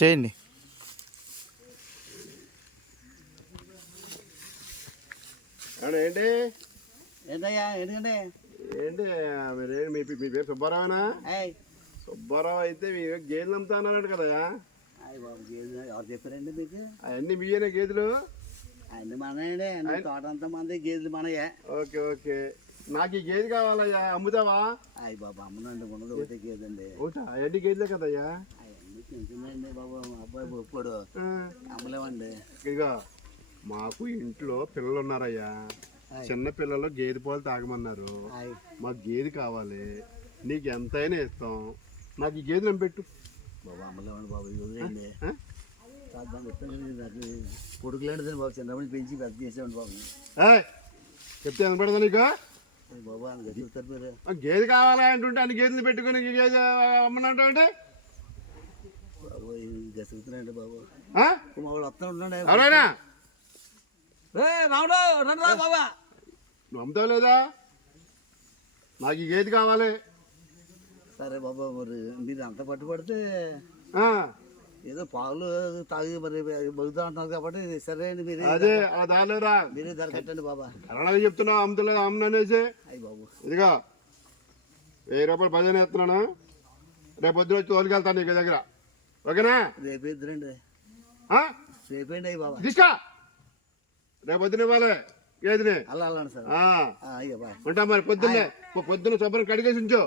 చేయండి. ఏంటి ఏంటయ్యా ఎందుకంటే ఏంటి మీ పేరు సుబ్బారావునా? సుబ్బారావు అయితే గేదెలు అమ్ముతా అన్నాడు కదా. అయ్యి బాబు గేదెలు ఎవరు చెప్పారండి మీకు? అవన్నీ మీయేనా గేదెలు? అన్ని మనయండి, అన్ని తోట అంతా మంది గేదెలు మనయే. ఓకే ఓకే, నాకు ఈ గేదె కావాలయ్యా, అమ్ముతావా? అయ్యి బాబు అమ్మనండి, ఉన్నది ఒకటే గేదండి. అవన్నీ గేదెలే కదయ్యా? అవన్నీ తింటుందండి బాబు, అబ్బాయి ఇప్పుడు అమ్మలేమండి. ఇక మాకు ఇంట్లో పిల్లలు ఉన్నారయ్యా, చిన్న పిల్లలు గేదె పాలు తాగమన్నారు. మాకు గేదె కావాలి, నీకు ఎంతైనా ఇస్తాం, నాకు ఈ గేదె నమ్మెట్టు. బాబు అమ్మలేమండి బాబు, ఇవ్వండి. నాకు కొడుకులేండి బాబు, చిన్నప్పటి పెంచి పెద్ద చేసేవాడి బాబు. చెప్తే వినపడదా నీకు? బాబు అని చెప్తారు మీరు. గేదె కావాలా అంటుంటే అన్ని గేదెలు పెట్టుకుని గేదె అమ్మనంటా అంటే బాబు గసుకుతున్నాండి బాబు. మా వాడు వస్తా ఉండండి. అవునా రాముడు రండి రా బాబా. నువ్వు అమ్ముతావు లేదా? నాకు ఈ గేదె కావాలి. సరే బాబా, మరి మీరు అంత పట్టుబడితే ఏదో పాలు తాగి మరి బతుకుతా అంటున్నారు కాబట్టి సరే అండి. మీరు అదే దానిలో రా, మీరే ధర కట్టండి బాబా. అలాగే చెప్తున్నావు, అమ్ముతలేదు అమ్మననేసి. అయ్యి బాబు ఇదిగా 1000 రూపాయలు భజన ఎత్తున్నాను, రేపు పొద్దున వచ్చి తోలుకెళ్తాను నీకు దగ్గర, ఓకేనా? రేపు ఇద్దరండి, రేపేండి అయ్యి బాబా. తీసుకో, రేపు పొద్దున ఇవ్వాలి గేదెని. అలా అలా సార్. అయ్యో బాయ్. ఉంటా మరి, పొద్దున్నే శుభ్రం కడిగేసి ఉంచు.